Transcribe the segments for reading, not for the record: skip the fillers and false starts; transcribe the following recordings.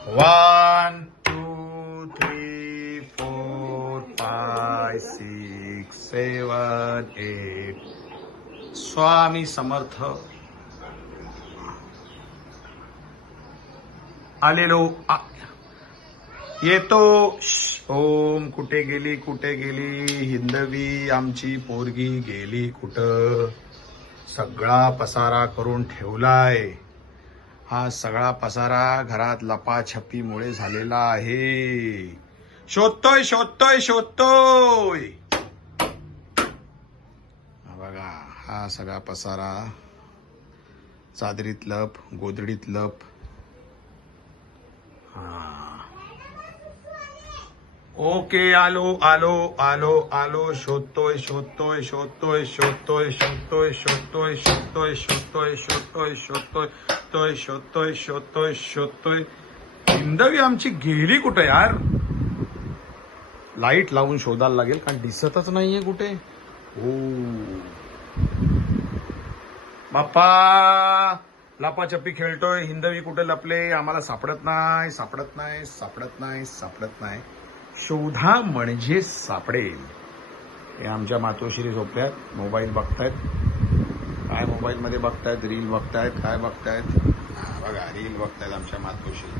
1 2 3 4 5 6 7 8 स्वामी समर्थ आलेलो येतो. ओम कुठे गेली हिंदवी आमची पोरगी गेली कुठं? सगळा पसारा करून ठेवलाय. हा सगळा पसारा घरात लपाछपीमुळे झालेला आहे. शोधतोय बघा, हा सगळा पसारा चादरीत लप, गोधडीत लप. ओके, आलो. शोधतोय. हिंदवी आमची गेली कुठे यार? लाईट लावून शोधायला लागेल, कारण दिसतच नाहीये कुठे. ओ बाप्पा, लपाछपी खेळतोय. हिंदवी कुठे लपले? आम्हाला सापडत नाही. शोधा म्हणजे सापडेल. हे आमच्या मातोश्री झोपल्यात, मोबाईल बघतायत. काय मोबाईल मध्ये बघतायत? रील बघतायत. काय बघतायत? बघा, रील बघतायत आमच्या मातोश्री.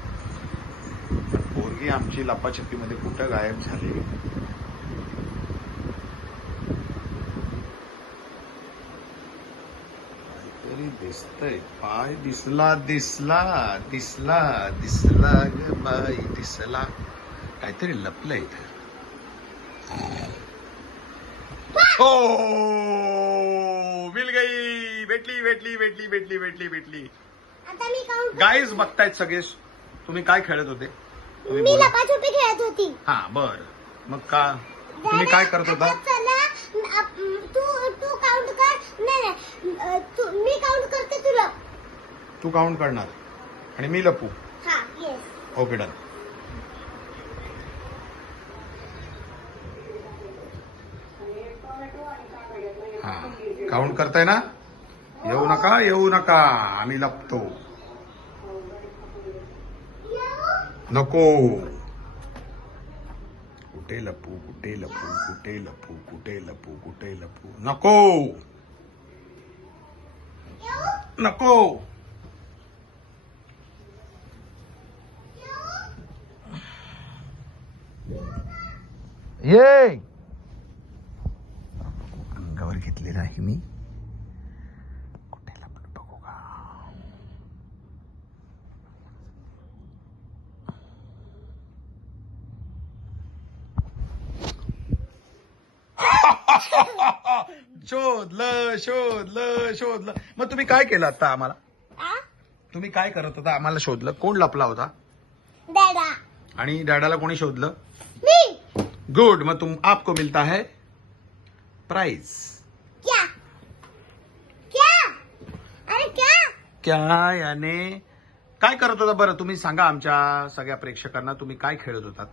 पण पोरगी आमची लपाछपीमध्ये कुठं गायब झाली? काहीतरी दिसतंय. पाय दिसला ग बाई, दिसला. काहीतरी लपलंय इथं. हो, मिल गई. भेटली. गाईज बघतायत सगळे. तुम्ही काय खेळत होते? मी लपाछपी खेळत होती. हा, बर. मग का तुम्ही काय करत होता? तू काउंट कर. नाही, मी काउंट करते, तू लप. तू काउंट करणार आणि मी लपू. हा, येस. Okay, done. हा, काउंट करताय ना? येऊ नका, आम्ही लपतो. नको. कुठे लपू? नको. ये अंगावर घेतलेला आहे मी. कुठे लपलो बघू का? शोधलं. मग तुम्ही काय केलं आता आम्हाला? तुम्ही काय करत होता? आम्हाला शोधलं. कोण लपला होता? दादा. आणि डॅडाला कोणी शोधलं? मी. गुड. मग आपको मिलता है प्राइज. क्या याने काय करत होता? बरं तुम्ही सांगा आमच्या सगळ्या प्रेक्षकांना, तुम्ही काय खेळत होतात?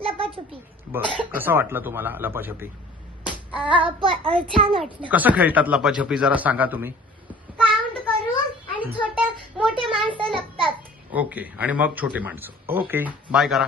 लपाछपी. बरं, कसं वाटलं तुम्हाला लपाछपी? छान वाटलं. कसं खेळतात लपाछपी जरा सांगा तुम्ही. काउंट करून आणि मोठे माणसं लपतात. ओके, आणि मग छोटे माणसं. ओके, बाय करा.